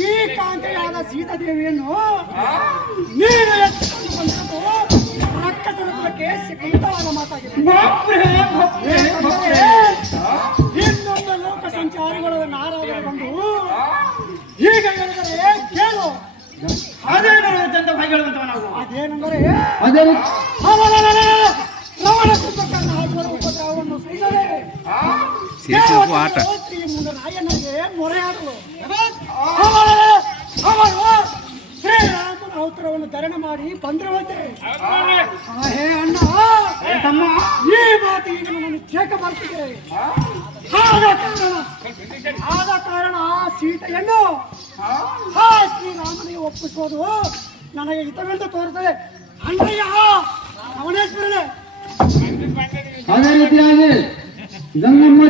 ಈ ಕಾಂತೆಯಾದ ಸೀತಾದೇವಿಯನ್ನು ನೀನು ರಕ್ಕಸರ ಕುಲಕ್ಕೆ ಸಿಕ್ಕಂತವಾದ ಮಾತಾಗಿದೆ ಇನ್ನೊಂದು ಲೋಕ ಸಂಚಾರಿಗಳು ನಾರಾಯಣ ಬಂದು ಈಗ ಹೇಳಿದರೆ ಕೇಳು ಅದೇನೆಂದರೆ ಸೇತುವೆ ಆಟ. ಶ್ರೀರಾಮನ ಅವತಾರವನ್ನು ಧರಣ ಮಾಡಿ ಬಂದಿರುವಂತೆ ಹೇ ಅಣ್ಣ ತಮ್ಮ ಈ ಮಾತು ಈಗ ನನ್ನ ಛೇಕ ಬರ್ತಿದೆ ಆದ ಕಾರಣ ಆದ ಕಾರಣ ಆ ಸೀತೆಯನ್ನು ಆ ಶ್ರೀರಾಮನಿಗೆ ಒಪ್ಪಿಸೋದು ನನಗೆ ಹಿತವೆಂದು ತೋರುತ್ತದೆ ಅಣ್ಣಯ್ಯ अगर इथे आले. जंगम